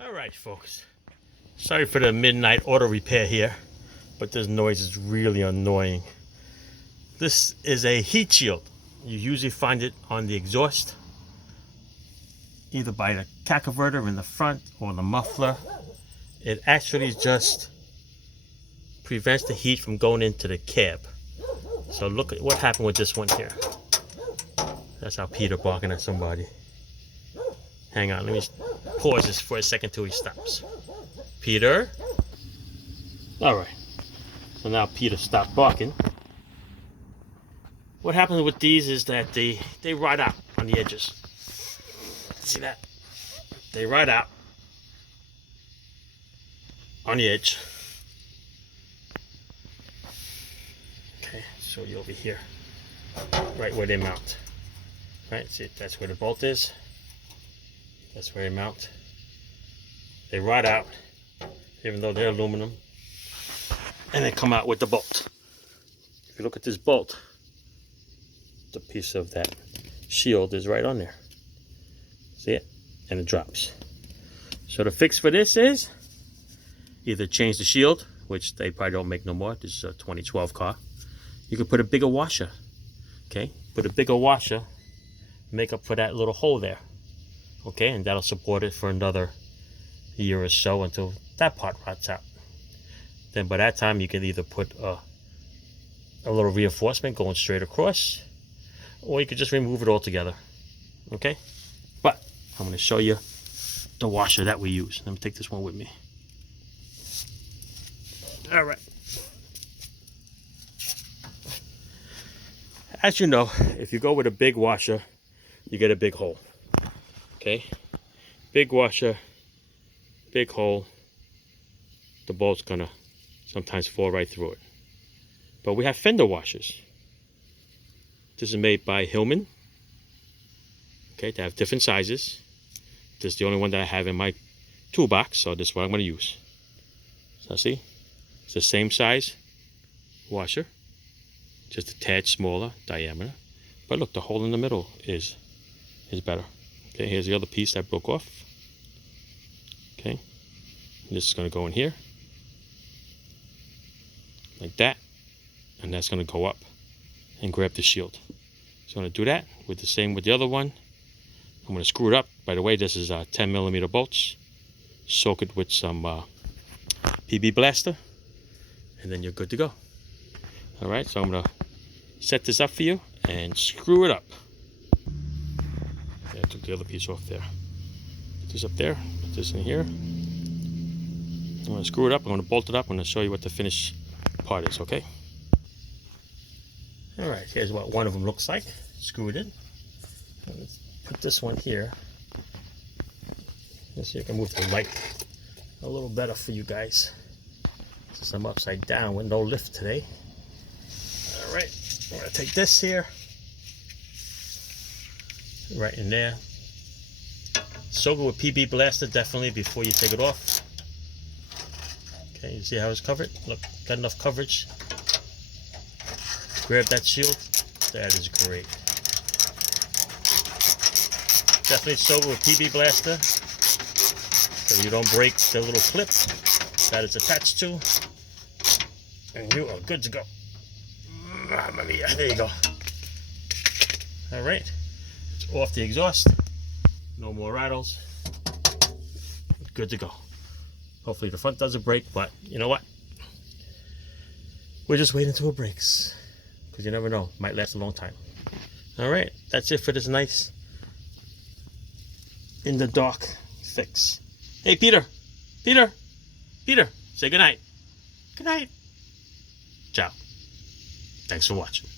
Alright folks, sorry for the midnight auto repair here, but this noise is really annoying. This is a heat shield. You usually find it on the exhaust, either by the cat converter in the front or the muffler. It actually just prevents the heat from going into the cab. So look at what happened with this one here. That's how Peter barking at somebody. Hang on, let me pause this for a second till he stops. Peter? Alright, so now Peter stopped barking. What happens with these is that they ride out on the edges. See that? They ride out on the edge. Okay, show you over here. Right where they mount. Right, see, that's where the bolt is. That's where they mount. They ride out, even though they're aluminum, and they come out with the bolt. If you look at this bolt, the piece of that shield is right on there. See it? And it drops. So the fix for this is either change the shield, which they probably don't make no more. This is a 2012 car. You could put a bigger washer. Okay, put a bigger washer, make up for that little hole there. Okay, and that'll support it for another year or so until that part rots out. Then by that time you can either put a little reinforcement going straight across, or you could just remove it altogether. Okay, but I'm going to show you the washer that we use. Let me take this one with me. All right. As you know, if you go with a big washer, you get a big hole. Okay, big washer, big hole, the bolt's gonna sometimes fall right through it. But we have fender washers. This is made by Hillman. Okay, they have different sizes. This is the only one that I have in my toolbox, so this is what I'm gonna use. So see, it's the same size washer, just a tad smaller diameter. But look, the hole in the middle is better. Okay, here's the other piece that broke off. Okay, and this is going to go in here like that, and that's going to go up and grab the shield. So I'm going to do that with the same with the other one. I'm going to screw it up. By the way, this is 10mm bolts. Soak it with some PB Blaster, and then you're good to go. All right, so I'm going to set this up for you and screw it up. I took the other piece off there. Put this up there, put this in here. I'm going to screw it up, I'm going to bolt it up, I'm going to show you what the finished part is, okay? Alright, here's what one of them looks like. Screw it in. Let's put this one here, just so you can move the light a little better for you guys. Since I'm upside down with no lift today. Alright, I'm going to take this here. Right in there. Soak it with PB Blaster definitely before you take it off. Okay, you see how it's covered? Look, got enough coverage. Grab that shield. That is great. Definitely soak it with PB Blaster so you don't break the little clip that it's attached to. And you are good to go. Mamma mia, there you go. Alright. Off the exhaust, no more rattles, good to go. Hopefully the front doesn't break, but you know what, we're just waiting until it breaks, because you never know, it might last a long time. All right, that's it for this nice in the dark fix. Hey Peter, Peter, say good night. Ciao. Thanks for watching.